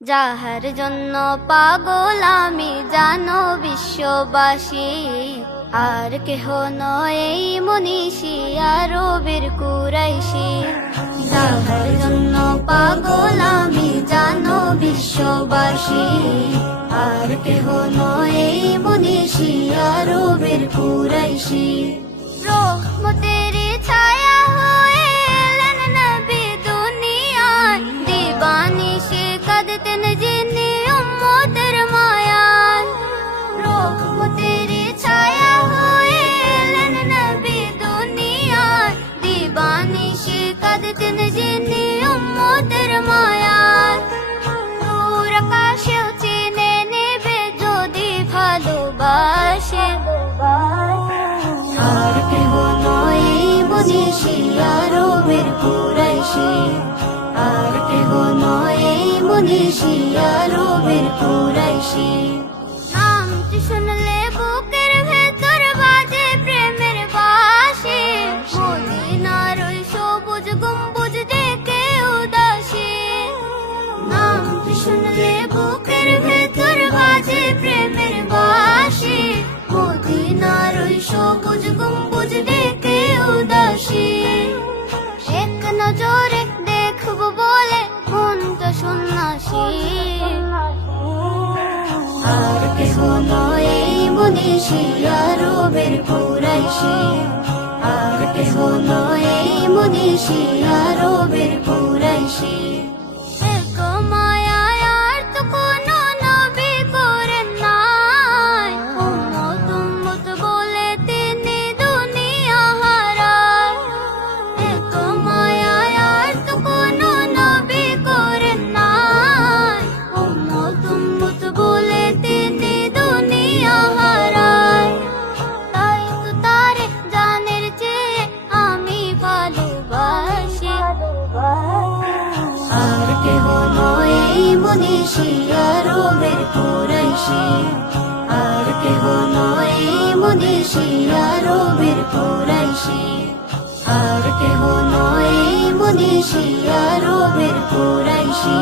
যাহার জন্য পাগল আমি জানো বিশ্ববাসী, আর কেহ নয় এই মনীষী আরবের কুরাইশি। যাহার জন্য পাগল আমি জানো বিশ্ববাসী, আর কেহ নয় এই মনীষী আরবের কুরাইশি। রহমতের ছায়া হয়ে এলেন নবী দুনিয়ায়, দিবানিশি কাঁদতেন যিনি উম্মতের মায়ায়। রহমতের ছায়া হয়ে এলেন নবী দুনিয়ায়, দিবানিশি কাঁদতেন যিনি উম্মতের মায়ায়। দূর আকাশেও চিনে নেবে যদি ভালোবাসে, আর কেহ নয় এই মনীষী আরবের কুরাইশি, আর কেহ নয় এই মনীষী আরবের কুরাইশি। নামটি শুনলে বুকের ভেতর বাজে প্রেমের বাঁশি, মদিনার ওই সবুজ গম্বুজ দেখে উদাসী। নামটি শুনলে বুকের ভেতর বাজে প্রেমের বাঁশি, মদিনার ওই সবুজ গম্বুজ দেখে উদাসী। এক নজরে দেখবো বলে মনটা সন্ন্যাসী, আর কেহ নয় এই মনীষী আরবের কুরাইশি, আর কেহ নয় এই মনীষী আরবের কুরাইশি। এক মায়ায় আর তো কোনো নবী করেন নাই, উম্মত উম্মত বলে তিনি দুনিয়া হারায়। এক মায়ায় আর তো কোনো নবী করেন নাই, উম্মত উম্মত বলে তিনি দুনিয়া হারায়। তাই তো তারে জানের চেয়ে আমি ভালোবাসি, আর কেহ নয় এই মনীষী আরবের কুরাইশি, আর কেহ নয় এই মনীষী আরবের কুরাইশি, আর কেহ নয় এই মনীষী আরবের কুরাইশি,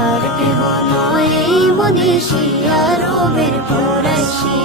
আর কেহ নয় এই মনীষী আরবের কুরাইশি।